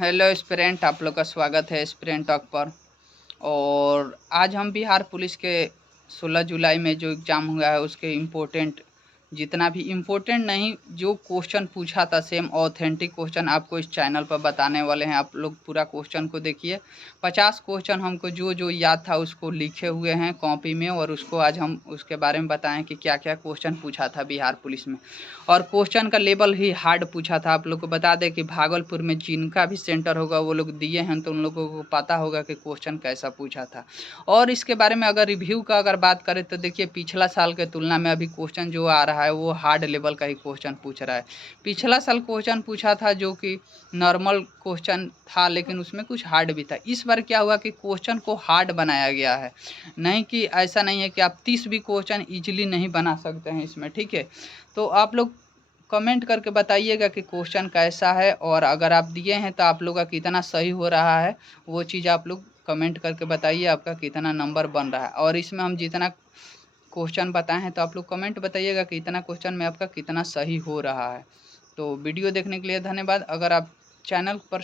Hello aspirant, आप लोग का स्वागत है एस्पिरेंट टॉक पर। और आज हम बिहार पुलिस के 16 जुलाई में जो एग्ज़ाम हुआ है उसके इम्पोर्टेंट, जितना भी इम्पोर्टेंट नहीं, जो क्वेश्चन पूछा था सेम ऑथेंटिक क्वेश्चन आपको इस चैनल पर बताने वाले हैं। आप लोग पूरा क्वेश्चन को देखिए। 50 क्वेश्चन हमको जो जो याद था उसको लिखे हुए हैं कॉपी में, और उसको आज हम उसके बारे में बताएं कि क्या क्या क्वेश्चन पूछा था बिहार पुलिस में। और क्वेश्चन का लेवल ही हार्ड पूछा था। आप लोग को बता दें कि भागलपुर में जिनका भी सेंटर होगा वो लोग दिए हैं, तो उन लोगों को पता होगा कि क्वेश्चन कैसा पूछा था। और इसके बारे में अगर रिव्यू का अगर बात करें तो देखिए, पिछला साल के तुलना में अभी क्वेश्चन जो आ रहा है वो हार्ड लेवल का ही क्वेश्चन पूछ रहा है। पिछला साल क्वेश्चन पूछा था जो कि नॉर्मल क्वेश्चन था, लेकिन उसमें कुछ हार्ड भी था। इस बार क्या हुआ कि क्वेश्चन को हार्ड बनाया गया है। नहीं कि ऐसा नहीं है कि आप 30 भी क्वेश्चन ईजिली नहीं बना सकते हैं इसमें, ठीक है। तो आप लोग कमेंट करके बताइएगा कि क्वेश्चन कैसा है, और अगर आप दिए हैं तो आप लोग का कितना सही हो रहा है, वो चीज़ आप लोग कमेंट करके बताइए आपका कितना नंबर बन रहा है। और इसमें हम जितना क्वेश्चन बताए हैं तो आप लोग कमेंट बताइएगा कि इतना क्वेश्चन में आपका कितना सही हो रहा है। तो वीडियो देखने के लिए धन्यवाद। अगर आप चैनल पर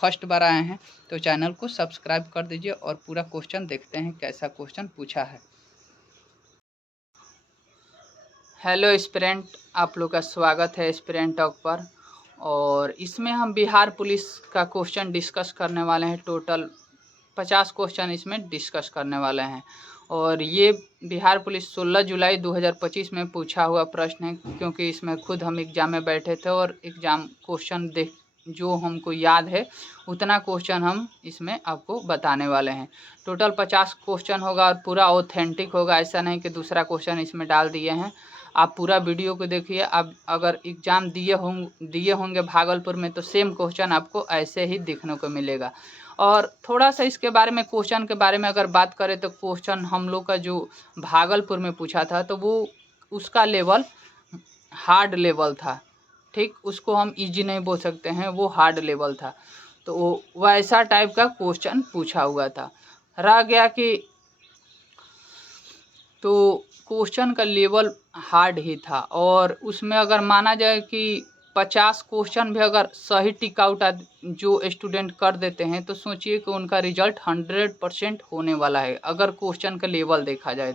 फर्स्ट बार आए हैं तो चैनल को सब्सक्राइब कर दीजिए, और पूरा क्वेश्चन देखते हैं कैसा क्वेश्चन पूछा है। हेलो एस्पिरेंट, आप लोग का स्वागत है एस्पिरेंट टॉक पर। और इसमें हम बिहार पुलिस का क्वेश्चन डिस्कस करने वाले हैं। टोटल 50 क्वेश्चन इसमें डिस्कस करने वाले हैं। और ये बिहार पुलिस 16 जुलाई 2025 में पूछा हुआ प्रश्न है, क्योंकि इसमें खुद हम एग्ज़ाम में बैठे थे और एग्ज़ाम क्वेश्चन देख जो हमको याद है उतना क्वेश्चन हम इसमें आपको बताने वाले हैं। टोटल 50 क्वेश्चन होगा और पूरा ऑथेंटिक होगा, ऐसा नहीं कि दूसरा क्वेश्चन इसमें डाल दिए हैं। आप पूरा वीडियो को देखिए। आप अगर एग्ज़ाम दिए होंगे भागलपुर में तो सेम क्वेश्चन आपको ऐसे ही देखने को मिलेगा। और थोड़ा सा इसके बारे में, क्वेश्चन के बारे में अगर बात करें तो क्वेश्चन हम लोग का जो भागलपुर में पूछा था तो वो उसका लेवल हार्ड लेवल था, ठीक। उसको हम इजी नहीं बोल सकते हैं, वो हार्ड लेवल था। तो वो वैसा टाइप का क्वेश्चन पूछा हुआ था। रह गया कि तो क्वेश्चन का लेवल हार्ड ही था, और उसमें अगर माना जाए कि 50 क्वेश्चन भी अगर सही टिक आउट जो स्टूडेंट कर देते हैं तो सोचिए कि उनका रिजल्ट 100% होने वाला है अगर क्वेश्चन का लेवल देखा जाए।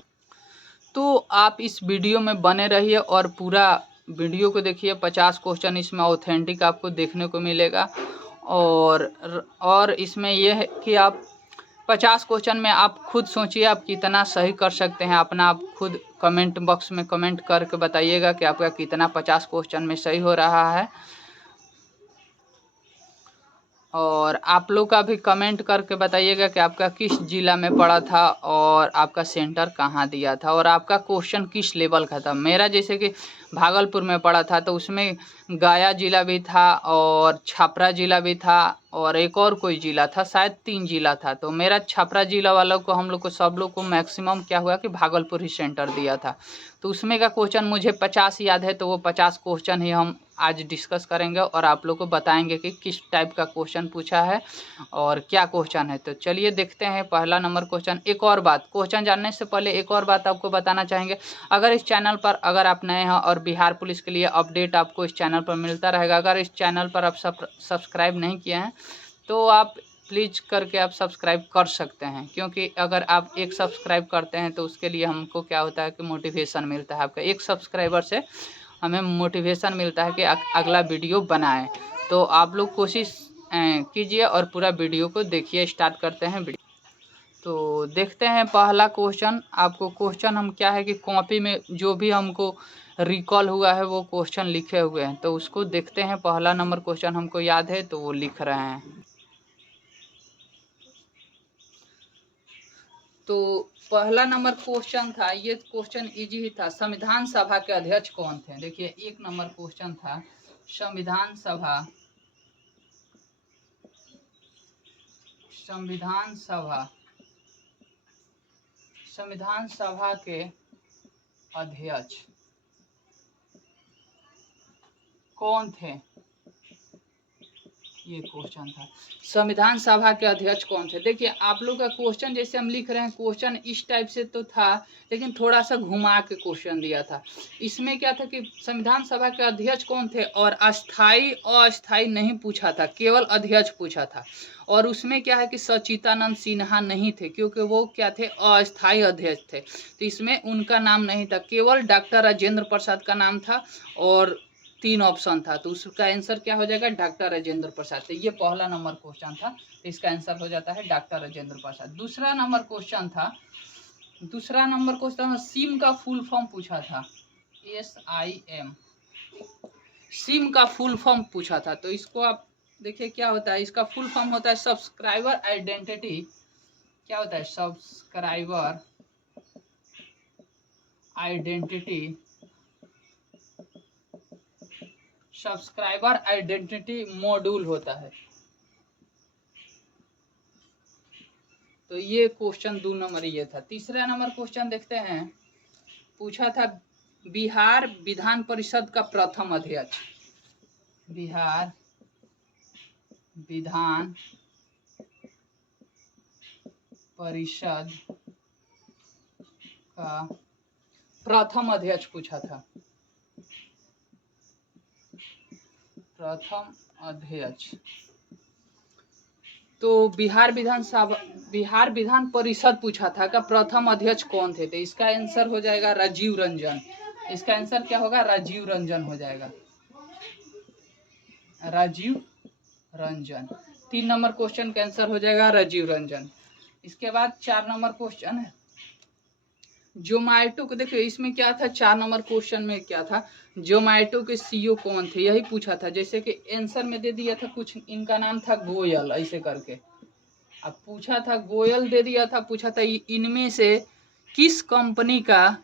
तो आप इस वीडियो में बने रहिए और पूरा वीडियो को देखिए। 50 क्वेश्चन इसमें ऑथेंटिक आपको देखने को मिलेगा। और इसमें यह है कि आप 50 क्वेश्चन में आप खुद सोचिए आप कितना सही कर सकते हैं। अपना आप खुद कमेंट बॉक्स में कमेंट करके बताइएगा कि आपका कितना 50 क्वेश्चन में सही हो रहा है। और आप लोग का भी कमेंट करके बताइएगा कि आपका किस ज़िला में पड़ा था और आपका सेंटर कहाँ दिया था और आपका क्वेश्चन किस लेवल का था। मेरा जैसे कि भागलपुर में पड़ा था तो उसमें गया ज़िला भी था और छपरा ज़िला भी था, और एक और कोई ज़िला था, शायद 3 ज़िला था। तो मेरा छपरा ज़िला वालों को, हम लोग को, सब लोग को मैक्सिमम क्या हुआ कि भागलपुर ही सेंटर दिया था। तो उसमें का क्वेश्चन मुझे 50 याद है, तो वो 50 क्वेश्चन ही हम आज डिस्कस करेंगे और आप लोग को बताएंगे कि किस टाइप का क्वेश्चन पूछा है और क्या क्वेश्चन है। तो चलिए देखते हैं पहला नंबर क्वेश्चन। एक और बात, क्वेश्चन जानने से पहले एक और बात आपको बताना चाहेंगे। अगर इस चैनल पर अगर आप नए हैं और बिहार पुलिस के लिए अपडेट आपको इस चैनल पर मिलता रहेगा, अगर इस चैनल पर आप सब्सक्राइब नहीं किए हैं तो आप प्लीज़ करके आप सब्सक्राइब कर सकते हैं, क्योंकि अगर आप एक सब्सक्राइब करते हैं तो उसके लिए हमको क्या होता है कि मोटिवेशन मिलता है। आपका एक सब्सक्राइबर से हमें मोटिवेशन मिलता है कि अगला वीडियो बनाएं। तो आप लोग कोशिश कीजिए और पूरा वीडियो को देखिए। स्टार्ट करते हैं वीडियो। तो देखते हैं पहला क्वेश्चन। आपको क्वेश्चन हम क्या है कि कॉपी में जो भी हमको रिकॉल हुआ है वो क्वेश्चन लिखे हुए हैं, तो उसको देखते हैं। पहला नंबर क्वेश्चन हमको याद है तो वो लिख रहे हैं। तो पहला नंबर क्वेश्चन था, ये क्वेश्चन इजी ही था। संविधान सभा के अध्यक्ष कौन थे? देखिए, एक नंबर क्वेश्चन था संविधान सभा संविधान सभा संविधान सभा के अध्यक्ष कौन थे? ये क्वेश्चन था। संविधान सभा के अध्यक्ष कौन थे? देखिए आप लोग का क्वेश्चन जैसे हम लिख रहे हैं, क्वेश्चन इस टाइप से तो था, लेकिन थोड़ा सा घुमा के क्वेश्चन दिया था। इसमें क्या था कि संविधान सभा के अध्यक्ष कौन थे, और अस्थाई अस्थाई नहीं पूछा था, केवल अध्यक्ष पूछा था। और उसमें क्या है कि सच्चिदानंद सिन्हा नहीं थे, क्योंकि वो क्या थे, अस्थाई अध्यक्ष थे। तो इसमें उनका नाम नहीं था, केवल डॉक्टर राजेंद्र प्रसाद का नाम था, और 3 ऑप्शन था। तो उसका आंसर क्या हो जाएगा, डॉक्टर राजेंद्र प्रसाद। तो ये पहला नंबर क्वेश्चन था, तो इसका आंसर हो जाता है डॉक्टर राजेंद्र प्रसाद। दूसरा नंबर क्वेश्चन था सिम का फुल फॉर्म पूछा था, SIM, सिम का फुल फॉर्म पूछा था। तो इसको आप देखिए क्या होता है, इसका फुल फॉर्म होता है सब्सक्राइबर आइडेंटिटी। क्या होता है, subscriber identity, subscriber identity module होता है। तो ये क्वेश्चन 2 नंबर ये था। तीसरा नंबर क्वेश्चन देखते हैं, पूछा था बिहार विधान परिषद का प्रथम अध्यक्ष, बिहार विधान परिषद का प्रथम अध्यक्ष पूछा था, प्रथम अध्यक्ष। तो बिहार विधान परिषद पूछा था का प्रथम अध्यक्ष कौन थे? तो इसका आंसर हो जाएगा राजीव रंजन। इसका आंसर क्या होगा, राजीव रंजन हो जाएगा, राजीव रंजन। 3 नंबर क्वेश्चन का आंसर हो जाएगा राजीव रंजन। इसके बाद 4 नंबर क्वेश्चन है जोमैटो को। देखिए इसमें क्या था, 4 नंबर क्वेश्चन में क्या था, जोमैटो के CEO कौन थे, यही पूछा था। जैसे कि आंसर में दे दिया था कुछ, इनका नाम था गोयल, ऐसे करके। अब पूछा था गोयल दे दिया था, पूछा था इनमें से किस कंपनी का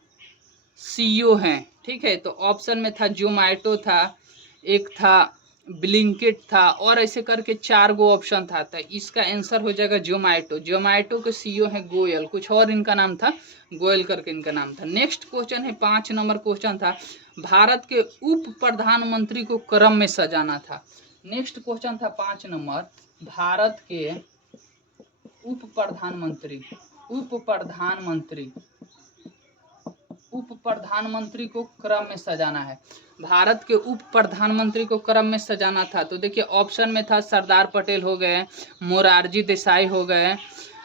CEO हैं, ठीक है। तो ऑप्शन में था जोमैटो था, एक था ब्लिंकिट था, और ऐसे करके 4 गो ऑप्शन था। तो इसका आंसर हो जाएगा जोमैटो। जोमैटो के CEO है गोयल, कुछ और इनका नाम था, गोयल करके इनका नाम था। नेक्स्ट क्वेश्चन है 5 नंबर क्वेश्चन था, भारत के उप प्रधानमंत्री को क्रम में सजाना था। नेक्स्ट क्वेश्चन था 5 नंबर, भारत के उप प्रधानमंत्री को क्रम में सजाना है। भारत के उप प्रधानमंत्री को क्रम में सजाना था। तो देखिए ऑप्शन में था सरदार पटेल हो गए, मोरारजी देसाई हो गए,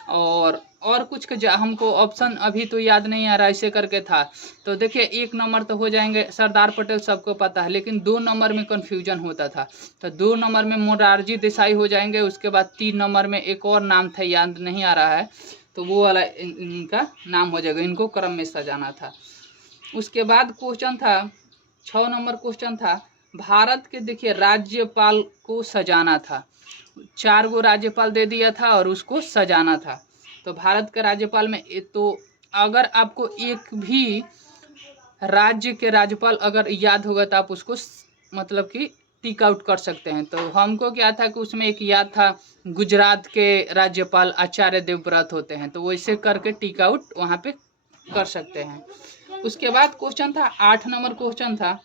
और कुछ के हमको ऑप्शन अभी तो याद नहीं आ रहा, ऐसे करके था। तो देखिए 1 नंबर तो हो जाएंगे सरदार पटेल, सबको पता है, लेकिन 2 नंबर में कन्फ्यूजन होता था। तो 2 नंबर में मोरारजी देसाई हो जाएंगे। उसके बाद 3 नंबर में एक और नाम था, याद नहीं आ रहा है, तो वो वाला इनका नाम हो जाएगा, इनको क्रम में सजाना था। उसके बाद क्वेश्चन था 6 नंबर क्वेश्चन था, भारत के देखिए राज्यपाल को सजाना था। 4 गो राज्यपाल दे दिया था और उसको सजाना था। तो भारत के राज्यपाल में तो अगर आपको एक भी राज्य के राज्यपाल अगर याद होगा तो आप उसको मतलब कि टिक आउट कर सकते हैं। तो हमको क्या था कि उसमें एक याद था, गुजरात के राज्यपाल आचार्य देवव्रत होते हैं, तो वैसे करके टिक आउट वहाँ पे कर सकते हैं। उसके बाद क्वेश्चन था 8 नंबर क्वेश्चन था,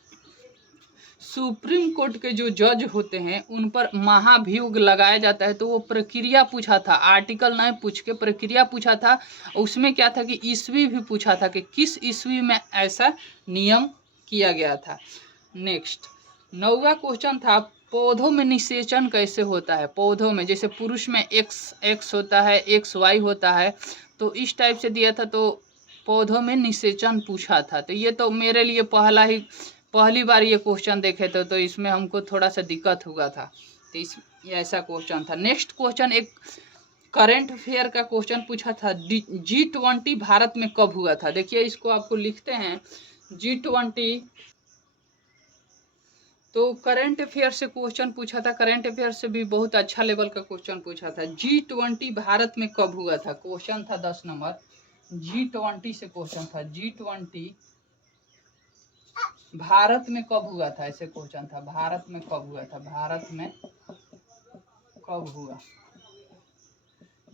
सुप्रीम कोर्ट के जो जज होते हैं उन पर महाभियोग लगाया जाता है। तो वो प्रक्रिया पूछा था, आर्टिकल नहीं पूछ के प्रक्रिया पूछा था। उसमें क्या था कि ईस्वी भी पूछा था कि किस ईस्वी में ऐसा नियम किया गया था। नेक्स्ट 9वां क्वेश्चन था, पौधों में निषेचन कैसे होता है। पौधों में जैसे पुरुष में X होता है, XY होता है, तो इस टाइप से दिया था। तो पौधों में निषेचन पूछा था। तो ये तो मेरे लिए पहली बार ये क्वेश्चन देखे थे, तो इसमें हमको थोड़ा सा दिक्कत हुआ था। तो ये ऐसा क्वेश्चन था। नेक्स्ट क्वेश्चन एक करंट अफेयर का क्वेश्चन पूछा था, G20 भारत में कब हुआ था। देखिए इसको आपको लिखते हैं G20। तो करंट अफेयर से क्वेश्चन पूछा था, करंट अफेयर से भी बहुत अच्छा लेवल का क्वेश्चन पूछा था। G20 भारत में कब हुआ था, क्वेश्चन था 10 नंबर। G20 से क्वेश्चन था, G20 भारत में कब हुआ था, ऐसे क्वेश्चन था, भारत में कब हुआ था, भारत में कब हुआ,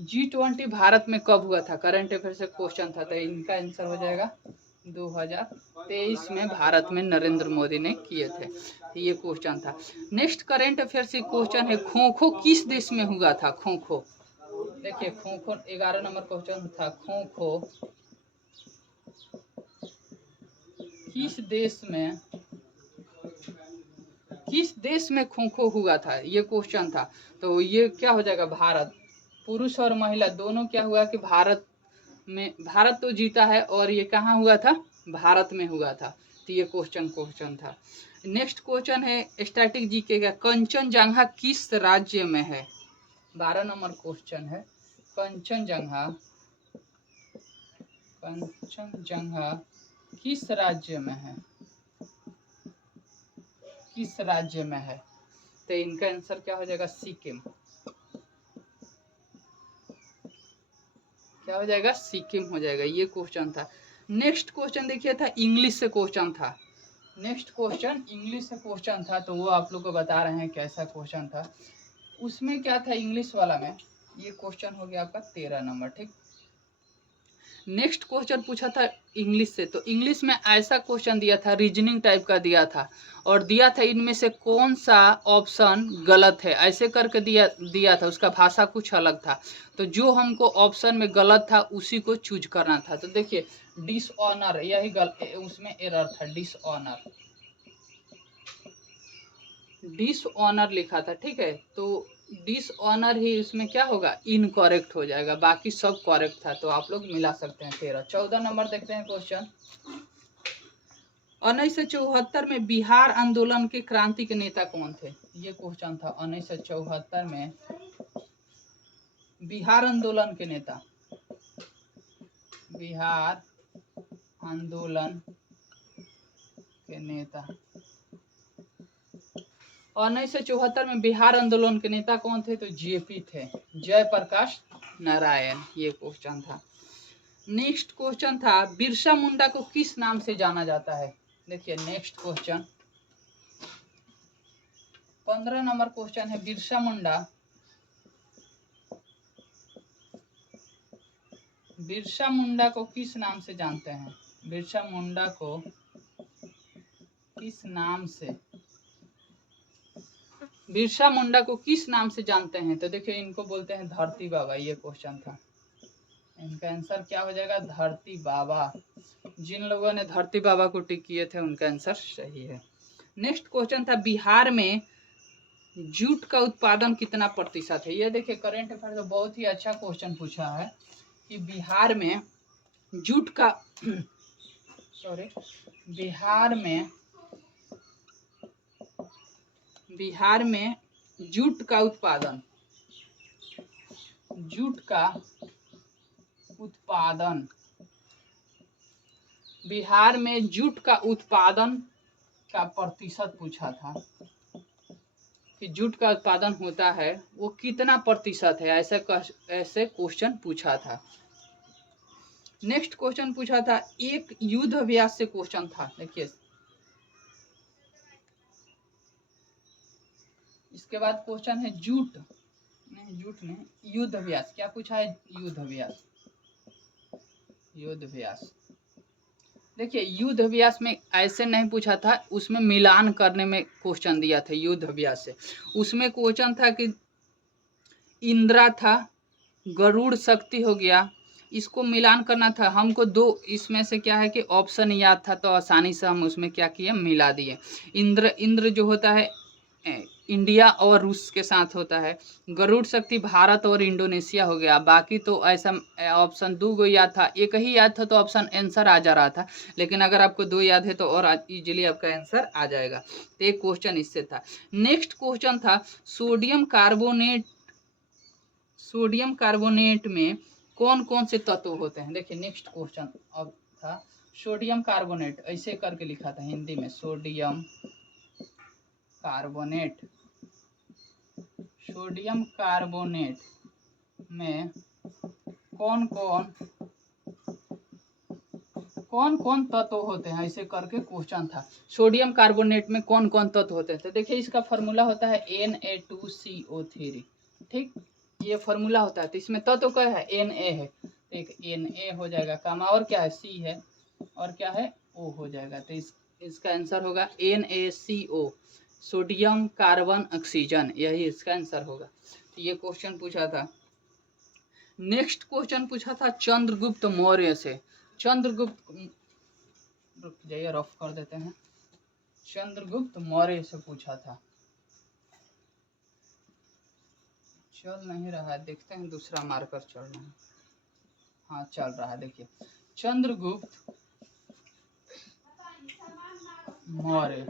G20 भारत में कब हुआ था, करंट अफेयर से क्वेश्चन था। तो इनका आंसर हो जाएगा 2023 में भारत में नरेंद्र मोदी ने किए थे। ये क्वेश्चन था। नेक्स्ट करेंट अफेयर से क्वेश्चन है, खो खो किस देश में हुआ था? खो खो, देखिए खो खो 11 नंबर क्वेश्चन था, खो खो किस देश में खो खो हुआ था, ये क्वेश्चन था। तो ये क्या हो जाएगा, भारत। पुरुष और महिला दोनों क्या हुआ कि भारत में, भारत तो जीता है, और ये कहाँ हुआ था, भारत में हुआ था। तो ये क्वेश्चन था। नेक्स्ट क्वेश्चन है स्टैटिक जीके का, कंचनजंगा किस राज्य में है? 12 नंबर क्वेश्चन है, कंचनजंगा किस राज्य में है? किस राज्य में है? तो इनका आंसर क्या हो जाएगा, सिक्किम। क्या हो जाएगा, सिक्किम हो जाएगा। ये क्वेश्चन था। नेक्स्ट क्वेश्चन देखिए था, इंग्लिश से क्वेश्चन था। नेक्स्ट क्वेश्चन इंग्लिश से क्वेश्चन था, तो वो आप लोग को बता रहे हैं कैसा क्वेश्चन था। उसमें क्या था, इंग्लिश वाला में ये क्वेश्चन हो गया आपका 13 नंबर, ठीक। नेक्स्ट क्वेश्चन पूछा था इंग्लिश से, तो इंग्लिश में ऐसा क्वेश्चन दिया था, रीजनिंग टाइप का दिया था, और दिया था इनमें से कौन सा ऑप्शन गलत है, ऐसे करके दिया था। उसका भाषा कुछ अलग था, तो जो हमको ऑप्शन में गलत था उसी को चूज करना था। तो देखिए डिसऑनर, यही उसमें एरर था, डिसऑनर लिखा था, ठीक है। तो डिसऑनर ही इसमें क्या होगा, इनकरेक्ट हो जाएगा, बाकी सब करेक्ट था। तो आप लोग मिला सकते हैं 13। 14 नंबर देखते हैं क्वेश्चन, 1974 में बिहार आंदोलन के क्रांति के नेता कौन थे? ये क्वेश्चन था, 1974 में बिहार आंदोलन के नेता, बिहार आंदोलन के नेता 1974 में बिहार आंदोलन के नेता कौन थे? तो जेपी थे, जयप्रकाश नारायण। ये क्वेश्चन था। नेक्स्ट क्वेश्चन था, बिरसा मुंडा को किस नाम से जाना जाता है? देखिए नेक्स्ट क्वेश्चन 15 नंबर क्वेश्चन है, बिरसा मुंडा को किस नाम से जानते हैं? बिरसा मुंडा को किस नाम से, बिरसा मुंडा को किस नाम से जानते हैं? तो देखिए इनको बोलते हैं धरती बाबा। ये क्वेश्चन था, इनका आंसर क्या हो जाएगा, धरती बाबा। जिन लोगों ने धरती बाबा को टिक किए थे उनका आंसर सही है। नेक्स्ट क्वेश्चन था, बिहार में जूट का उत्पादन कितना प्रतिशत है? ये देखिए करंट अफेयर का बहुत ही अच्छा क्वेश्चन पूछा है कि बिहार में जूट का बिहार में जूट का उत्पादन बिहार में जूट का उत्पादन का प्रतिशत पूछा था कि जूट का उत्पादन होता है वो कितना प्रतिशत है, ऐसे क्वेश्चन पूछा था। नेक्स्ट क्वेश्चन पूछा था, एक युद्ध अभ्यास से क्वेश्चन था। देखिए इसके बाद क्वेश्चन है जूट नहीं, युद्ध अभ्यास। क्या पूछा है, युद्ध अभ्यास। देखिए युद्ध अभ्यास में ऐसे नहीं पूछा था, उसमें मिलान करने में क्वेश्चन दिया था युद्ध अभ्यास से। उसमें क्वेश्चन था कि इंदिरा था, गरुड़ शक्ति हो गया, इसको मिलान करना था हमको। दो इसमें से क्या है कि ऑप्शन याद था, तो आसानी से हम उसमें क्या किए, मिला दिए। इंद्र जो होता है इंडिया और रूस के साथ होता है। गरुड़ शक्ति भारत और इंडोनेशिया हो गया। बाकी तो ऐसा ऑप्शन 2 गो याद था, एक ही याद था तो ऑप्शन आंसर आ जा रहा था, लेकिन अगर आपको 2 याद है तो और इजीली आपका आंसर आ जाएगा। तो एक क्वेश्चन इससे था। नेक्स्ट क्वेश्चन था, सोडियम कार्बोनेट में कौन कौन से तत्व होते हैं? देखिए नेक्स्ट क्वेश्चन अब था, सोडियम कार्बोनेट, ऐसे करके लिखा था हिंदी में, सोडियम कार्बोनेट में कौन कौन तत्व होते हैं, ऐसे करके क्वेश्चन था। सोडियम कार्बोनेट में कौन कौन तत्व होते हैं? तो देखिए इसका फॉर्मूला होता है Na2CO3, ठीक, ये फॉर्मूला होता है। तो इसमें तत्व क्या है, Na है, तो एक Na हो जाएगा, कामा और क्या है, C है, और क्या है O हो जाएगा। तो इसका आंसर होगा NaCO। सोडियम, कार्बन, ऑक्सीजन, यही इसका आंसर होगा। ये क्वेश्चन पूछा था। नेक्स्ट क्वेश्चन पूछा था चंद्रगुप्त मौर्य से। चंद्रगुप्त, रुक जाइए रफ कर देते हैं। चंद्रगुप्त मौर्य से पूछा था। चल नहीं रहा है, देखते हैं दूसरा मार्कर चल रहा है। हाँ चल रहा है, देखिए चंद्रगुप्त मौर्य।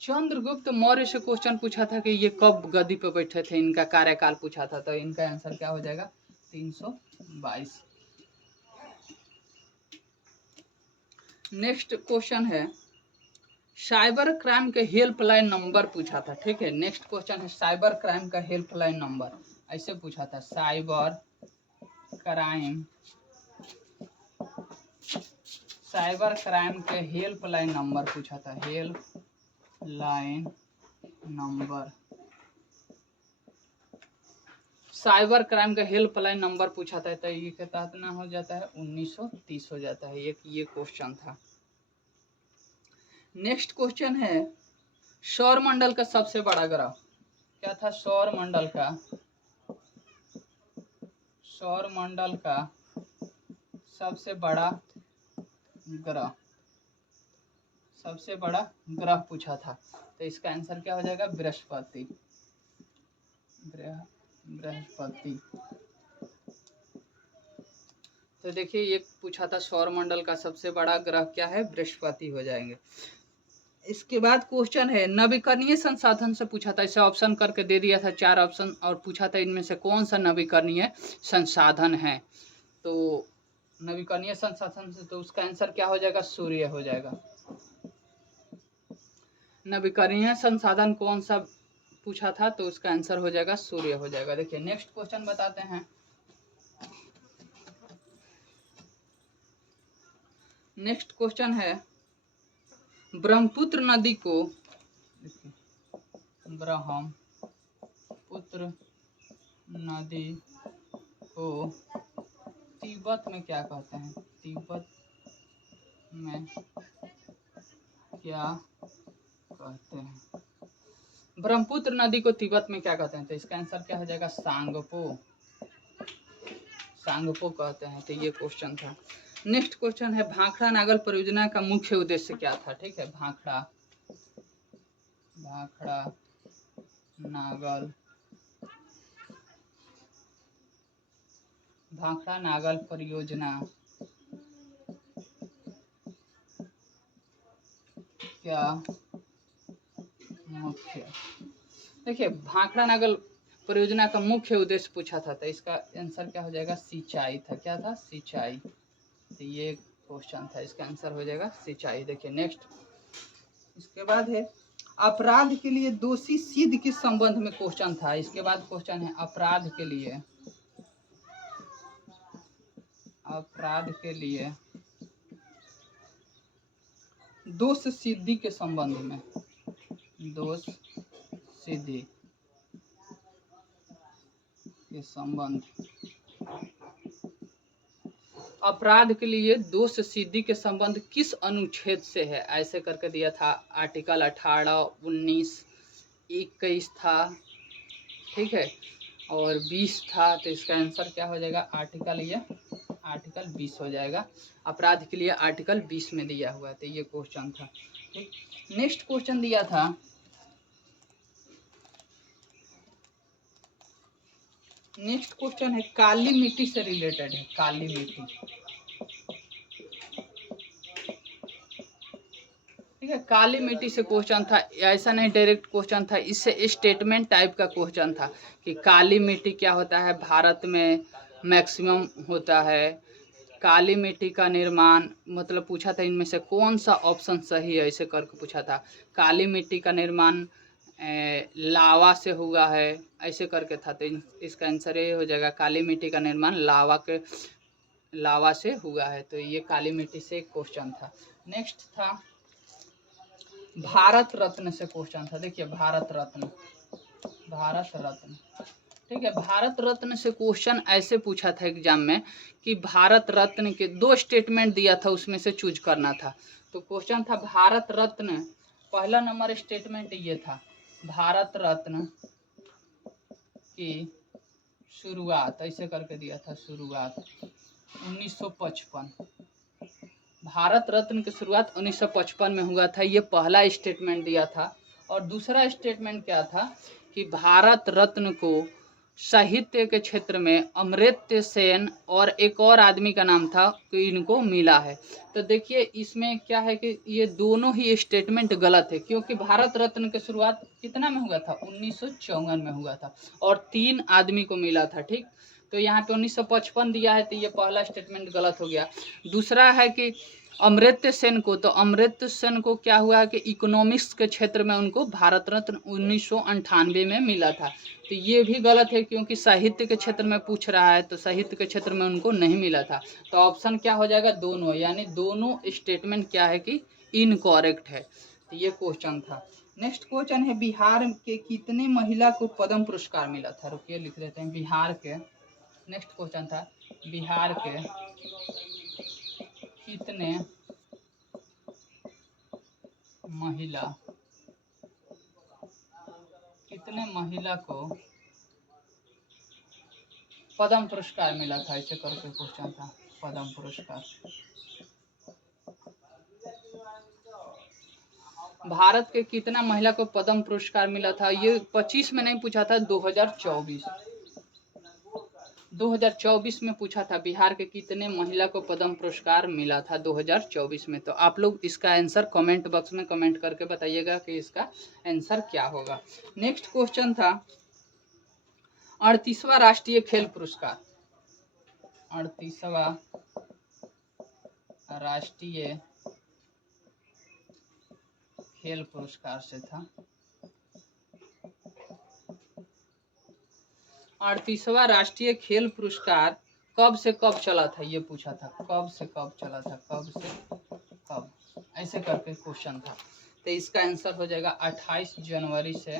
चंद्रगुप्त मौर्य से क्वेश्चन पूछा था कि ये कब गद्दी पे बैठे थे, इनका कार्यकाल पूछा था, तो इनका आंसर क्या हो जाएगा 322। नेक्स्ट क्वेश्चन है साइबर क्राइम के हेल्पलाइन नंबर पूछा था। ठीक है, नेक्स्ट क्वेश्चन है साइबर क्राइम का हेल्पलाइन नंबर, ऐसे पूछा था साइबर क्राइम के हेल्पलाइन नंबर पूछा था। हेल्पलाइन नंबर, साइबर क्राइम का हेल्पलाइन नंबर पूछा था, तो ये कितना हो जाता है 1930 हो जाता है। ये क्वेश्चन था। नेक्स्ट क्वेश्चन है सौरमंडल का सबसे बड़ा ग्रह क्या था। सौरमंडल का सबसे बड़ा ग्रह पूछा था, तो इसका आंसर क्या हो जाएगा बृहस्पति। तो देखिए ये पूछा था सौरमंडल का सबसे बड़ा ग्रह क्या है, बृहस्पति हो जाएंगे। इसके बाद क्वेश्चन है नवीकरणीय संसाधन से पूछा था। इसे ऑप्शन करके दे दिया था 4 ऑप्शन और पूछा था इनमें से कौन सा नवीकरणीय संसाधन है। तो नवीकरणीय संसाधन से तो उसका आंसर क्या हो जाएगा सूर्य हो जाएगा। नवीकरणीय संसाधन कौन सा पूछा था, तो उसका आंसर हो जाएगा सूर्य हो जाएगा। देखिए नेक्स्ट क्वेश्चन बताते हैं। नेक्स्ट क्वेश्चन है ब्रह्मपुत्र नदी को तिब्बत में क्या कहते हैं। तिब्बत में क्या कहते हैं, ब्रह्मपुत्र नदी को तिब्बत में क्या कहते हैं, तो इसका आंसर क्या हो जाएगा सांगपो कहते हैं। तो ये क्वेश्चन था। नेक्स्ट क्वेश्चन है भाखड़ा नागल परियोजना का मुख्य उद्देश्य क्या था। ठीक है, भाखड़ा नागल परियोजना क्या मुख्य, देखिए भाखड़ा नागल परियोजना का मुख्य उद्देश्य पूछा था, तो इसका आंसर क्या हो जाएगा सिंचाई था। क्या था, सिंचाई। तो ये क्वेश्चन था, इसका आंसर हो जाएगा सिंचाई। देखिए नेक्स्ट, इसके बाद है अपराध के लिए दोषी सिद्ध के संबंध में क्वेश्चन था। इसके बाद क्वेश्चन है अपराध के लिए दोष सिद्धि के संबंध में, दोष सिद्धि के संबंध, अपराध के लिए दोष सिद्धि के संबंध किस अनुच्छेद से है, ऐसे करके दिया था। आर्टिकल 18, 19, 21 था, ठीक है, और 20 था। तो इसका आंसर क्या हो जाएगा आर्टिकल 20 हो जाएगा। अपराध के लिए आर्टिकल 20 में दिया हुआ है। तो ये क्वेश्चन था। ठीक, नेक्स्ट क्वेश्चन दिया था नेक्स्ट क्वेश्चन है काली मिट्टी से रिलेटेड है। काली मिट्टी, ठीक है, काली मिट्टी से क्वेश्चन था। ऐसा नहीं डायरेक्ट क्वेश्चन था, इससे स्टेटमेंट टाइप का क्वेश्चन था कि काली मिट्टी क्या होता है, भारत में मैक्सिमम होता है। काली मिट्टी का निर्माण मतलब पूछा था इनमें से कौन सा ऑप्शन सही है, ऐसे करके पूछा था। काली मिट्टी का निर्माण लावा से हुआ है, ऐसे करके था। तो इसका आंसर ये हो जाएगा काली मिट्टी का निर्माण लावा से हुआ है। तो ये काली मिट्टी से एक क्वेश्चन था। नेक्स्ट था भारत रत्न से क्वेश्चन था। देखिए भारत रत्न, ठीक है, भारत रत्न से क्वेश्चन ऐसे पूछा था एग्जाम में कि भारत रत्न के 2 स्टेटमेंट दिया था, उसमें से चूज करना था। तो क्वेश्चन था भारत रत्न पहला नंबर स्टेटमेंट ये था, भारत रत्न की शुरुआत ऐसे करके दिया था, शुरुआत 1955। भारत रत्न की शुरुआत 1955 में हुआ था, ये पहला स्टेटमेंट दिया था। और दूसरा स्टेटमेंट क्या था कि भारत रत्न को साहित्य के क्षेत्र में अमर्त्य सेन और एक और आदमी का नाम था कि इनको मिला है। तो देखिए इसमें क्या है कि ये दोनों ही स्टेटमेंट गलत है, क्योंकि भारत रत्न की शुरुआत कितना में हुआ था, 1954 में हुआ था और 3 आदमी को मिला था। ठीक, तो यहाँ पे 1955 दिया है, तो ये पहला स्टेटमेंट गलत हो गया। दूसरा है कि अमर्त्य सेन को, तो अमर्त्य सेन को क्या हुआ है कि इकोनॉमिक्स के क्षेत्र में उनको भारत रत्न 1998 में मिला था, तो ये भी गलत है, क्योंकि साहित्य के क्षेत्र में पूछ रहा है, तो साहित्य के क्षेत्र में उनको नहीं मिला था। तो ऑप्शन क्या हो जाएगा, दोनों, यानी दोनों स्टेटमेंट क्या है कि इनकरेक्ट है। तो ये क्वेश्चन था। नेक्स्ट क्वेश्चन है, बिहार के कितने महिला को पद्म पुरस्कार मिला था, रुकिए लिख लेते हैं, बिहार के, नेक्स्ट क्वेश्चन था, बिहार के कितने महिला को पद्म पुरस्कार मिला था, ऐसे करके क्वेश्चन था, पद्म पुरस्कार। भारत के कितना महिला को पद्म पुरस्कार मिला था, ये 25 में नहीं पूछा था, 2024 में पूछा था, बिहार के कितने महिला को पद्म पुरस्कार मिला था 2024 में। तो आप लोग इसका आंसर कमेंट बॉक्स में कमेंट करके बताइएगा कि इसका आंसर क्या होगा। नेक्स्ट क्वेश्चन था, 38वां राष्ट्रीय खेल पुरस्कार, 38वां राष्ट्रीय खेल पुरस्कार से था, 38वां राष्ट्रीय खेल पुरस्कार कब से कब चला था, ये पूछा था, कब से कब चला था, कब से कब, ऐसे करके क्वेश्चन था। तो इसका आंसर हो जाएगा 28 जनवरी से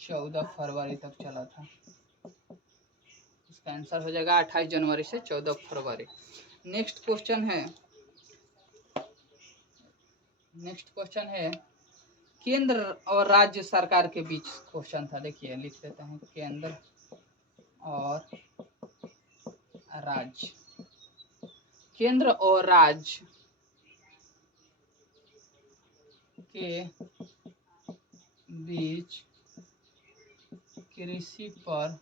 14 फरवरी तक चला था। इसका आंसर हो जाएगा 28 जनवरी से 14 फरवरी। नेक्स्ट क्वेश्चन है, केंद्र और राज्य सरकार के बीच क्वेश्चन था, देखिए लिख देते हैं, केंद्र और राज्य, केंद्र और राज्य के बीच कृषि पर,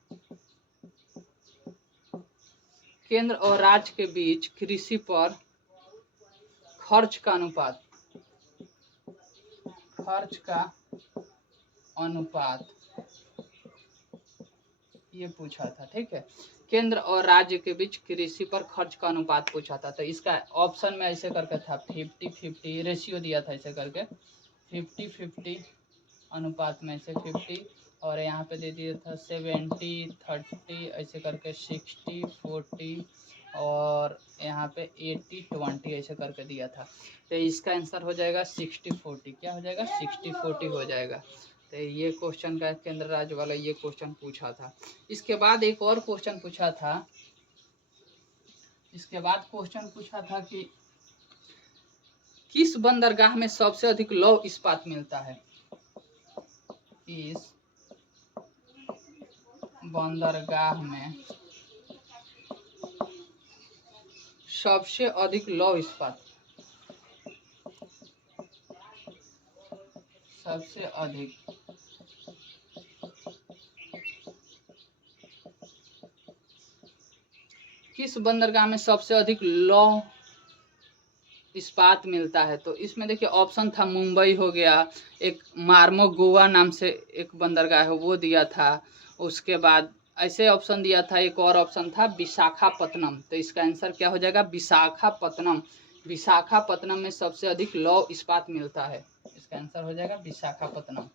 केंद्र और राज्य के बीच कृषि पर खर्च का अनुपात, ये पूछा था। ठीक है, केंद्र और राज्य के बीच कृषि पर खर्च का अनुपात पूछा था। तो इसका ऑप्शन में ऐसे करके था, 50-50 रेशियो दिया था, ऐसे करके 50-50 अनुपात में से 50, और यहाँ पे दे दिया था 70-30, ऐसे करके 60-40, और यहाँ पे 80-20 ऐसे करके दिया था। तो इसका आंसर हो जाएगा 60-40, क्या हो जाएगा, 60-40 हो जाएगा। तो ये क्वेश्चन का केंद्र राज्य वाला ये क्वेश्चन पूछा था। इसके बाद एक और क्वेश्चन पूछा था, कि किस बंदरगाह में सबसे अधिक लौह इस्पात मिलता है, इस बंदरगाह में सबसे अधिक लौह इस्पात, सबसे अधिक किस बंदरगाह में सबसे अधिक लौह इस्पात मिलता है। तो इसमें देखिए ऑप्शन था, मुंबई हो गया, एक मार्मो गोवा नाम से एक बंदरगाह है वो दिया था, उसके बाद ऐसे ऑप्शन दिया था, एक और ऑप्शन था विशाखापत्तनम। तो इसका आंसर क्या हो जाएगा, विशाखापत्तनम। विशाखापत्तनम में सबसे अधिक लौह इस्पात मिलता है, इसका आंसर हो जाएगा विशाखापत्तनम,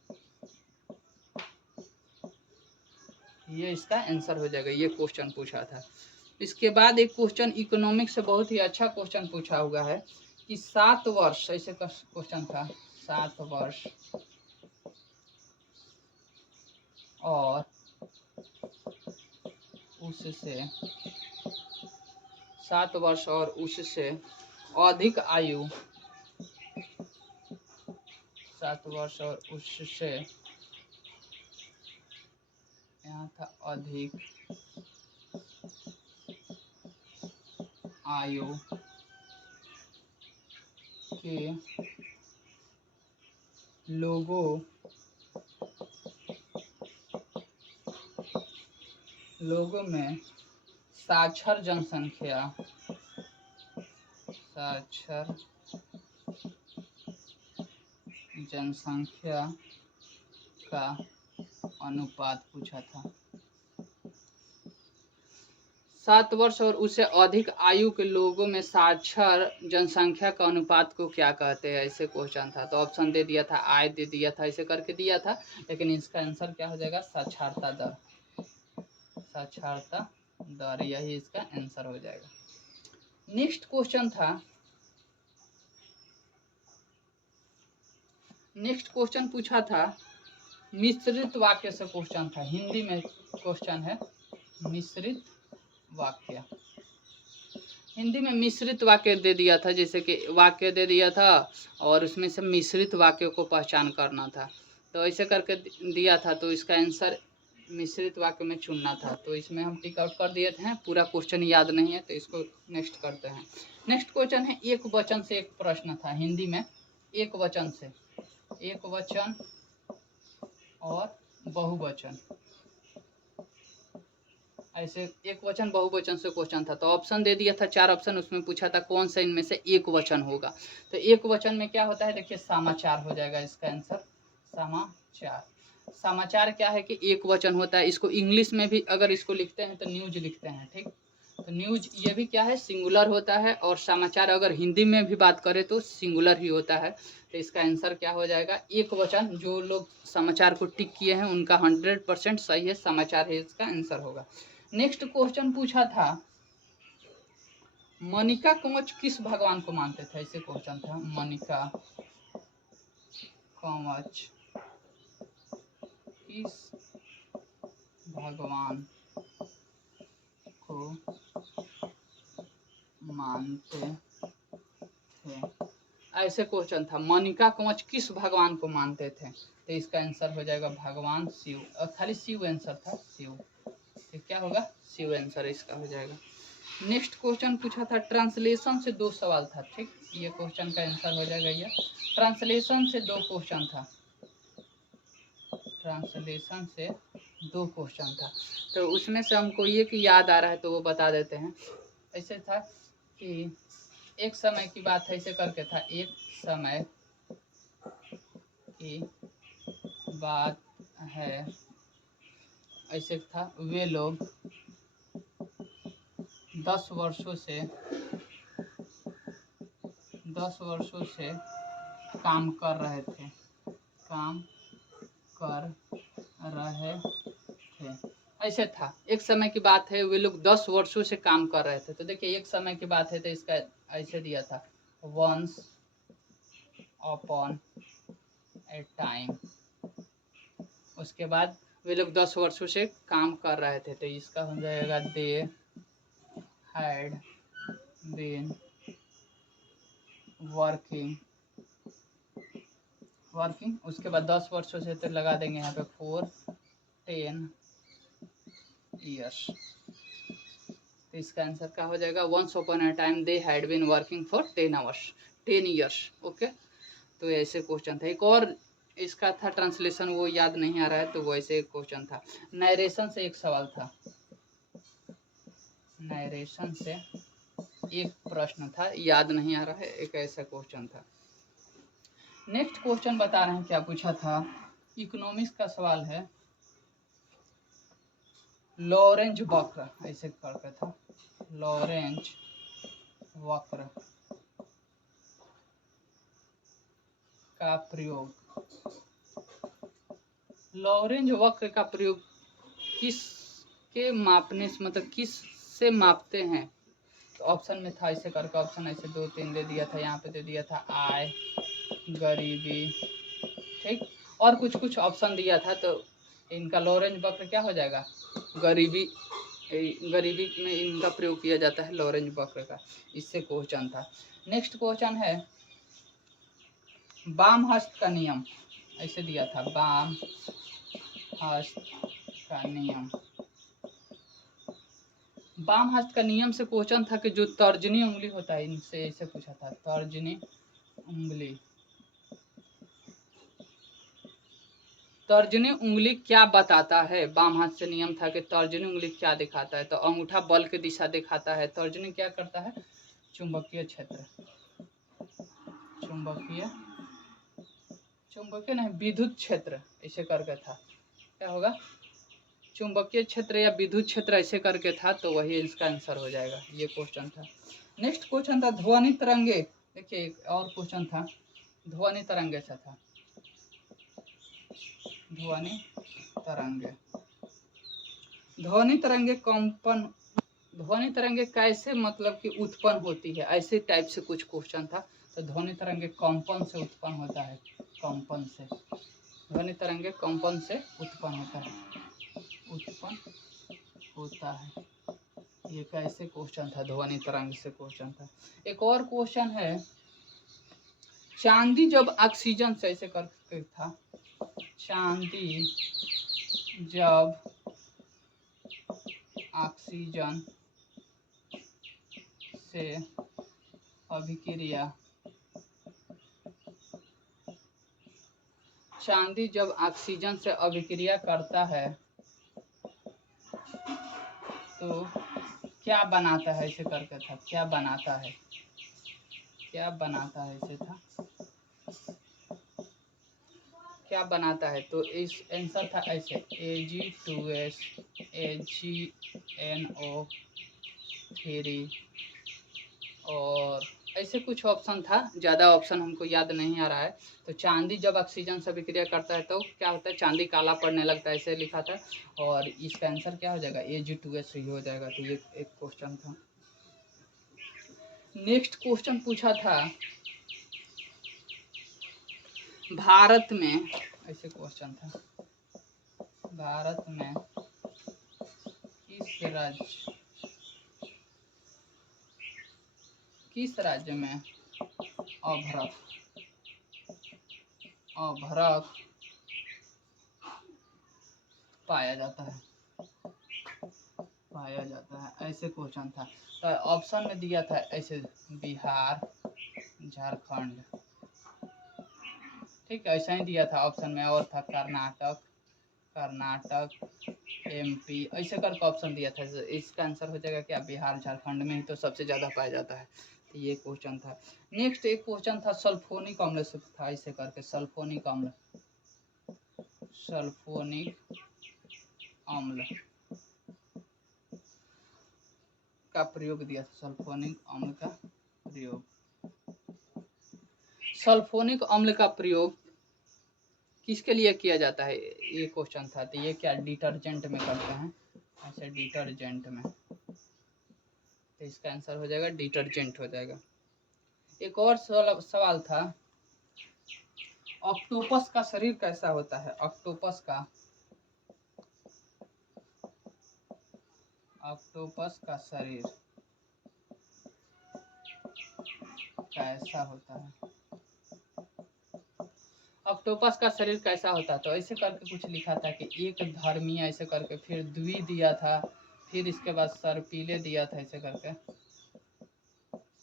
ये इसका आंसर हो जाएगा। ये क्वेश्चन पूछा था। इसके बाद एक क्वेश्चन इकोनॉमिक्स से बहुत ही अच्छा क्वेश्चन पूछा हुआ है कि 7 वर्ष, ऐसे क्वेश्चन था, 7 वर्ष और उससे 7 वर्ष और उससे अधिक आयु 7 वर्ष और उससे यहाँ था अधिक आयु के लोगों में साक्षर जनसंख्या का अनुपात पूछा था। 7 वर्ष और उससे अधिक आयु के लोगों में साक्षर जनसंख्या का अनुपात को क्या कहते हैं, ऐसे क्वेश्चन था। तो ऑप्शन दे दिया था, आय दे दिया था, ऐसे करके दिया था, लेकिन इसका आंसर क्या हो जाएगा, साक्षरता दर। साक्षरता दर, यही इसका आंसर हो जाएगा। नेक्स्ट क्वेश्चन पूछा था मिश्रित वाक्य से क्वेश्चन था। हिंदी में क्वेश्चन है मिश्रित वाक्य। हिंदी में मिश्रित वाक्य दे दिया था, जैसे कि वाक्य दे दिया था और उसमें से मिश्रित वाक्य को पहचान करना था। तो ऐसे करके दिया था, तो इसका आंसर मिश्रित वाक्य में चुनना था। तो इसमें हम टिक आउट कर दिए थे। पूरा क्वेश्चन याद नहीं है, तो इसको नेक्स्ट करते हैं। नेक्स्ट क्वेश्चन है एक वचन से एक प्रश्न था। हिंदी में एक वचन से, एक वचन और बहुवचन, ऐसे एक वचन बहुवचन से क्वेश्चन था। तो ऑप्शन दे दिया था, 4 ऑप्शन, उसमें पूछा था कौन सा इनमें से एक वचन होगा। तो एक वचन में क्या होता है, देखिए समाचार हो जाएगा इसका आंसर, समाचार। समाचार क्या है कि एक वचन होता है। इसको इंग्लिश में भी अगर इसको लिखते हैं तो न्यूज लिखते हैं, ठीक। तो न्यूज ये भी क्या है, सिंगुलर होता है। और समाचार अगर हिंदी में भी बात करें तो सिंगुलर ही होता है। तो इसका आंसर क्या हो जाएगा, एक वचन। जो लोग समाचार को टिक किए हैं उनका 100% सही है, समाचार है इसका आंसर होगा। नेक्स्ट क्वेश्चन पूछा था मनिका कंवच किस भगवान को मानते थे, ऐसे क्वेश्चन था। मनिका कंवच किस भगवान को मानते थे, ऐसे क्वेश्चन था। मनिका कंवच किस भगवान को मानते थे, तो इसका आंसर हो जाएगा भगवान शिव। खाली शिव आंसर था, शिव। तो क्या होगा, शिव आंसर इसका हो जाएगा। नेक्स्ट क्वेश्चन पूछा था ट्रांसलेशन से 2 सवाल था, ठीक। ये क्वेश्चन का आंसर हो जाएगा ये। ट्रांसलेशन से 2 क्वेश्चन था। ट्रांसलेशन से 2 क्वेश्चन था। तो उसमें से हमको ये कि याद आ रहा है तो वो बता देते हैं। ऐसे था कि एक समय की बात है, ऐसे करके था। एक समय की बात है, ऐसे था। वे लोग 10 वर्षों से काम कर रहे थे। ऐसे था। एक समय की बात है, वे लोग 10 वर्षों से काम कर रहे थे। तो देखिए एक समय की बात है, तो इसका ऐसे दिया था, वंस अपॉन ए टाइम। उसके बाद वे लोग 10 वर्षों से काम कर रहे थे, तो इसका हो जाएगा दे हैड बीन वर्किंग। उसके बाद 10 वर्षों से तो लगा देंगे यहाँ पे 4 10 ईयर्स। तो इसका आंसर क्या हो जाएगा, once upon a time they had been working for 10 years. Okay. तो ऐसे क्वेश्चन था। एक और इसका था ट्रांसलेशन, वो याद नहीं आ रहा है, तो वैसे क्वेश्चन था। नरेशन से एक सवाल था। नरेशन से एक प्रश्न था, याद नहीं आ रहा है, एक ऐसा क्वेश्चन था। नेक्स्ट क्वेश्चन बता रहे हैं क्या पूछा था। इकोनॉमिक्स का सवाल है। लॉरेंज वक्र, ऐसे करके था। लॉरेंज वक्र का प्रयोग, लॉरेंज वक्र का प्रयोग किस के मापने से, मतलब किस से मापते हैं। तो ऑप्शन में था ऐसे करके, ऑप्शन ऐसे 2-3 दे दिया था। यहाँ पे दे दिया था आय, गरीबी, ठीक। और कुछ कुछ ऑप्शन दिया था। तो इनका लॉरेंज वक्र क्या हो जाएगा, गरीबी में इनका प्रयोग किया जाता है, लॉरेंज वक्र का। इससे क्वेश्चन था। नेक्स्ट क्वेश्चन है वाम हस्त का नियम ऐसे दिया था, वाम हस्त का नियम। वाम हस्त का नियम से क्वेश्चन था कि जो तर्जनी उंगली होता है, इनसे ऐसे पूछा था, तर्जनी उंगली, तर्जनी उंगली क्या बताता है। वाम हाथ से नियम था कि तर्जनी उंगली क्या दिखाता है, तो अंगूठा बल की दिशा दिखाता है। तर्जनी क्या करता है, चुंबकीय क्षेत्र, चुंबकीय, चुंबकीय नहीं विद्युत क्षेत्र ऐसे करके था, क्या होगा, चुंबकीय क्षेत्र या विद्युत क्षेत्र ऐसे करके था, तो वही इसका आंसर हो जाएगा। ये क्वेश्चन था। नेक्स्ट क्वेश्चन था ध्वनि तरंगे। देखिए एक और क्वेश्चन था, ध्वनि तरंगे से था, ध्वनि तरंगे, ध्वनि तरंगे कंपन, ध्वनि तरंगे कैसे मतलब कि उत्पन्न होती है, ऐसे टाइप से कुछ क्वेश्चन था। तो ध्वनि तरंगे कंपन से उत्पन्न होता है, कंपन से, ध्वनि तरंगे कंपन से उत्पन्न होता है, उत्पन्न होता है। ये कैसे क्वेश्चन था, ध्वनि तरंग से क्वेश्चन था। एक और क्वेश्चन है, चांदी जब ऑक्सीजन से ऐसे करके था, चांदी जब ऑक्सीजन से अभिक्रिया, चांदी जब ऑक्सीजन से अभिक्रिया करता है तो क्या बनाता है, ऐसे करके था, क्या बनाता है, क्या बनाता है ऐसे था, क्या बनाता है। तो इस आंसर था ऐसे Ag2S AgNO3 और ऐसे कुछ ऑप्शन था, ज़्यादा ऑप्शन हमको याद नहीं आ रहा है। तो चांदी जब ऑक्सीजन से अभिक्रिया करता है तो क्या होता है, चांदी काला पड़ने लगता है, ऐसे लिखा था। और इसका आंसर क्या हो जाएगा, Ag2S ही हो जाएगा। तो ये एक क्वेश्चन था। नेक्स्ट क्वेश्चन पूछा था, भारत में, ऐसे क्वेश्चन था, भारत में किस राज्य में अभ्रक, अभ्रक पाया जाता है, पाया जाता है, ऐसे क्वेश्चन था। तो ऑप्शन में दिया था ऐसे, बिहार, झारखंड, ठीक है, ऐसा ही दिया था ऑप्शन में। और था कर्नाटक, कर्नाटक, MP, ऐसे करके ऑप्शन दिया था। इसका आंसर हो जाएगा क्या, बिहार झारखंड में ही तो सबसे ज़्यादा पाया जाता है। तो ये क्वेश्चन था। नेक्स्ट एक क्वेश्चन था सल्फोनिक अम्ल से था, ऐसे करके सल्फोनिक अम्ल, सल्फोनिक अम्ल का प्रयोग दिया था, सल्फोनिक अम्ल का प्रयोग, सल्फोनिक अम्ल का प्रयोग किसके लिए किया जाता है, ये क्वेश्चन था। तो ये क्या, डिटर्जेंट में करते हैं, ऐसे डिटर्जेंट में, तो इसका आंसर हो जाएगा डिटर्जेंट हो जाएगा। एक और सवाल था, ऑक्टोपस का शरीर कैसा होता है, ऑक्टोपस का, ऑक्टोपस का शरीर कैसा होता है, ऑक्टोपस का शरीर कैसा होता है। तो ऐसे करके कुछ लिखा था कि एक धर्मी, ऐसे करके, फिर द्वि दिया था, फिर इसके बाद सर्पीले दिया था, ऐसे करके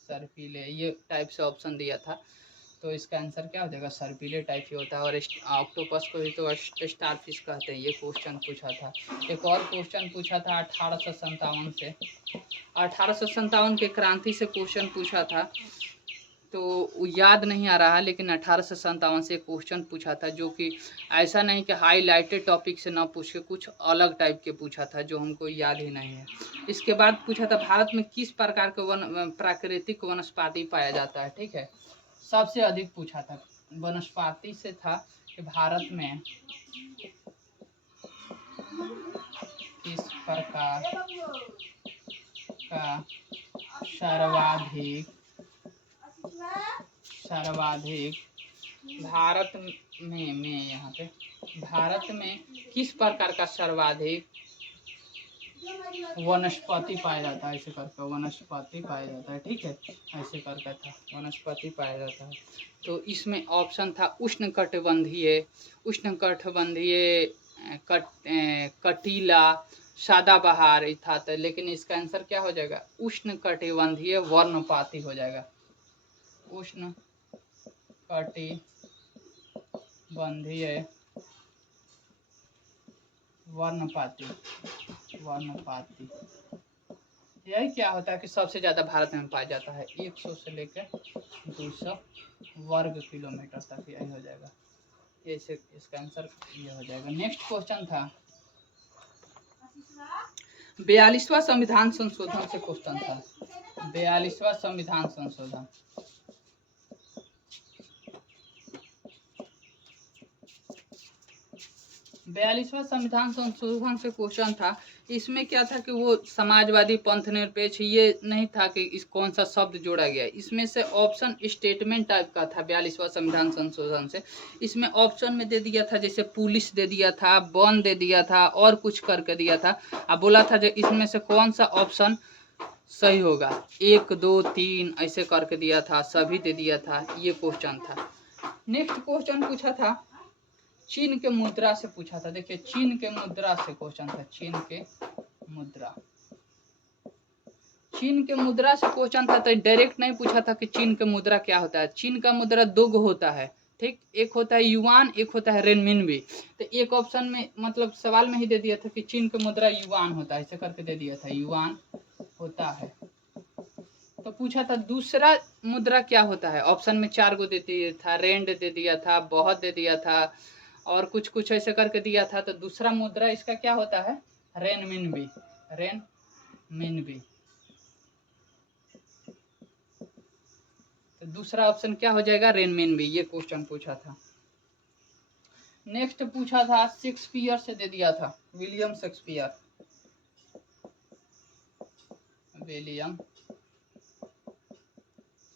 सर्पीले, ये टाइप से ऑप्शन दिया था। तो इसका आंसर क्या हो जाएगा, सर्पीले टाइप ही होता है। और ऑक्टोपस को ही तो स्टार फिश कहते हैं। ये क्वेश्चन पूछा था। एक और क्वेश्चन पूछा था 1857 से, 1857 के क्रांति से क्वेश्चन पूछा था। तो याद नहीं आ रहा, लेकिन 1857 से क्वेश्चन पूछा था, जो कि ऐसा नहीं कि हाईलाइटेड टॉपिक से ना पूछ के कुछ अलग टाइप के पूछा था, जो हमको याद ही नहीं है। इसके बाद पूछा था, भारत में किस प्रकार के प्राकृतिक वनस्पति पाया जाता है, ठीक है, सबसे अधिक पूछा था। वनस्पति से था कि भारत में किस प्रकार का सर्वाधिक भारत में यहाँ पे, भारत में किस प्रकार का सर्वाधिक वनस्पति पाया जाता है, ऐसे करके वनस्पति पाया जाता है, ठीक है, ऐसे करके था वनस्पति पाया जाता है। तो इसमें ऑप्शन था उष्णकटिबंधीय, उष्णकटिबंधीय कटीला, सदाबहार था, तो लेकिन इसका आंसर क्या हो जाएगा, उष्णकटिबंधीय वर्णपाती हो जाएगा, उष्णकटिबंधीय वर्णपाती। यही क्या होता है कि सबसे ज़्यादा भारत में पाया जाता है, 100 से लेकर 200 वर्ग किलोमीटर तक, यही हो जाएगा, ऐसे इसका आंसर ये हो जाएगा। नेक्स्ट क्वेश्चन था 42वां संविधान संशोधन से क्वेश्चन था, 42वां संविधान संशोधन। 42वां संविधान संशोधन से क्वेश्चन था, इसमें क्या था कि वो समाजवादी, पंथ निरपेक्ष, ये नहीं था कि इस कौन सा शब्द जोड़ा गया, इसमें से ऑप्शन स्टेटमेंट टाइप का था 42वां संविधान संशोधन से। इसमें ऑप्शन में दे दिया था, जैसे पुलिस दे दिया था, वन दे दिया था, और कुछ करके दिया था, अब बोला था जो इसमें से कौन सा ऑप्शन सही होगा, 1 2 3 ऐसे करके दिया था, सभी दे दिया था, ये क्वेश्चन था। नेक्स्ट क्वेश्चन पूछा था चीन के मुद्रा से पूछा था, देखिए चीन के मुद्रा से क्वेश्चन था, चीन के मुद्रा, चीन के मुद्रा से क्वेश्चन था, तो डायरेक्ट नहीं पूछा था कि चीन का मुद्रा क्या होता है। चीन का मुद्रा दो होता है, ठीक, एक होता है युआन, एक होता है रेनमिनबी। तो एक ऑप्शन में मतलब सवाल में ही दे दिया था कि चीन का मुद्रा युआन होता है, ऐसे करके दे दिया था, युआन होता है। तो पूछा था दूसरा मुद्रा क्या होता है, ऑप्शन में 4 गो दे दिया था, रेंड दे दिया था, बहुत दे दिया था, और कुछ कुछ ऐसे करके दिया था। तो दूसरा मुद्रा इसका क्या होता है, रेनमिनबी, रेनमिनबी। तो दूसरा ऑप्शन क्या हो जाएगा, रेनमिनबी, ये क्वेश्चन पूछा था। नेक्स्ट पूछा था शेक्सपियर से दे दिया था, William Shakespeare, William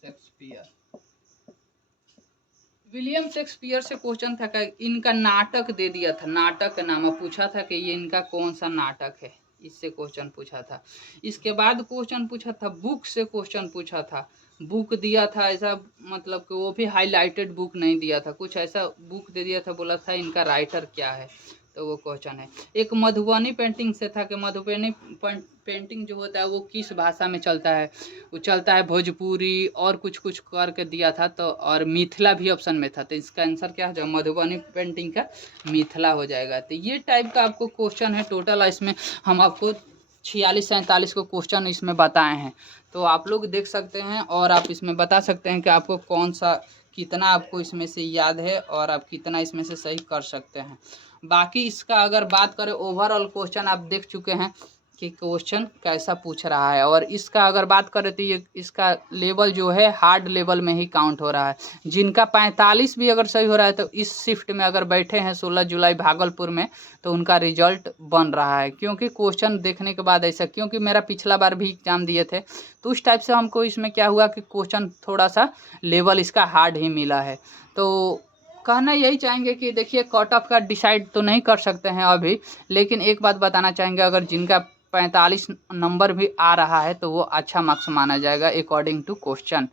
Shakespeare, William Shakespeare से क्वेश्चन था कि इनका नाटक दे दिया था, नाटक का नाम पूछा था कि ये इनका कौन सा नाटक है, इससे क्वेश्चन पूछा था। इसके बाद क्वेश्चन पूछा था बुक से, क्वेश्चन पूछा था, बुक दिया था ऐसा, मतलब कि वो भी हाईलाइटेड बुक नहीं दिया था, कुछ ऐसा बुक दे दिया था, बोला था इनका राइटर क्या है, तो वो क्वेश्चन है। एक मधुबनी पेंटिंग से था कि मधुबनी पेंटिंग जो होता है वो किस भाषा में चलता है, वो चलता है भोजपुरी, और कुछ कुछ करके दिया था, तो और मिथिला भी ऑप्शन में था, तो इसका आंसर क्या हो जाएगा, मधुबनी पेंटिंग का मिथिला हो जाएगा। तो ये टाइप का आपको क्वेश्चन है टोटल, इसमें हम आपको 46-47 को क्वेश्चन इसमें बताए हैं, तो आप लोग देख सकते हैं और आप इसमें बता सकते हैं कि आपको कौन सा, कितना आपको इसमें से याद है और आप कितना इसमें से सही कर सकते हैं। बाकी इसका अगर बात करें ओवरऑल क्वेश्चन आप देख चुके हैं कि क्वेश्चन कैसा पूछ रहा है, और इसका अगर बात करें तो ये इसका लेवल जो है हार्ड लेवल में ही काउंट हो रहा है। जिनका 45 भी अगर सही हो रहा है तो इस शिफ्ट में अगर बैठे हैं 16 जुलाई भागलपुर में, तो उनका रिजल्ट बन रहा है, क्योंकि क्वेश्चन देखने के बाद ऐसा, क्योंकि मेरा पिछला बार भी एग्जाम दिए थे, तो उस टाइप से हमको इसमें क्या हुआ कि क्वेश्चन थोड़ा सा लेवल इसका हार्ड ही मिला है। तो कहना यही चाहेंगे कि देखिए कट ऑफ का डिसाइड तो नहीं कर सकते हैं अभी, लेकिन एक बात बताना चाहेंगे, अगर जिनका 45 नंबर भी आ रहा है तो वो अच्छा मार्क्स माना जाएगा अकॉर्डिंग टू क्वेश्चन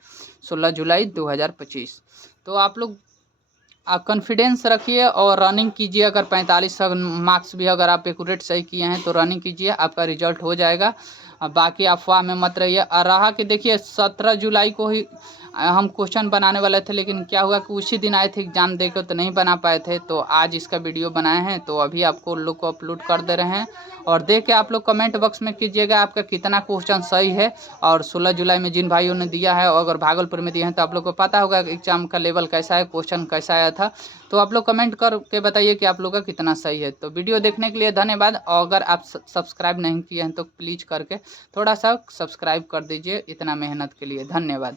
16 जुलाई 2025। तो आप लोग कॉन्फिडेंस रखिए और रनिंग कीजिए, अगर 45 मार्क्स भी अगर आप एक्यूरेट सही किए हैं तो रनिंग कीजिए, आपका रिजल्ट हो जाएगा। बाकी अफवाह में मत रहिए। और रहा कि देखिए 17 जुलाई को ही हम क्वेश्चन बनाने वाले थे, लेकिन क्या हुआ कि उसी दिन आए थे एग्जाम दे के, तो नहीं बना पाए थे, तो आज इसका वीडियो बनाए हैं, तो अभी आपको लोग को अपलोड कर दे रहे हैं। और देख के आप लोग कमेंट बॉक्स में कीजिएगा आपका कितना क्वेश्चन सही है। और 16 जुलाई में जिन भाइयों ने दिया है, और अगर भागलपुर में दिए हैं तो आप लोग को पता होगा एग्जाम का लेवल कैसा है, क्वेश्चन कैसा आया था, तो आप लोग कमेंट करके बताइए कि आप लोग का कितना सही है। तो वीडियो देखने के लिए धन्यवाद, और अगर आप सब्सक्राइब नहीं किए हैं तो प्लीज़ करके थोड़ा सा सब्सक्राइब कर दीजिए, इतना मेहनत के लिए धन्यवाद।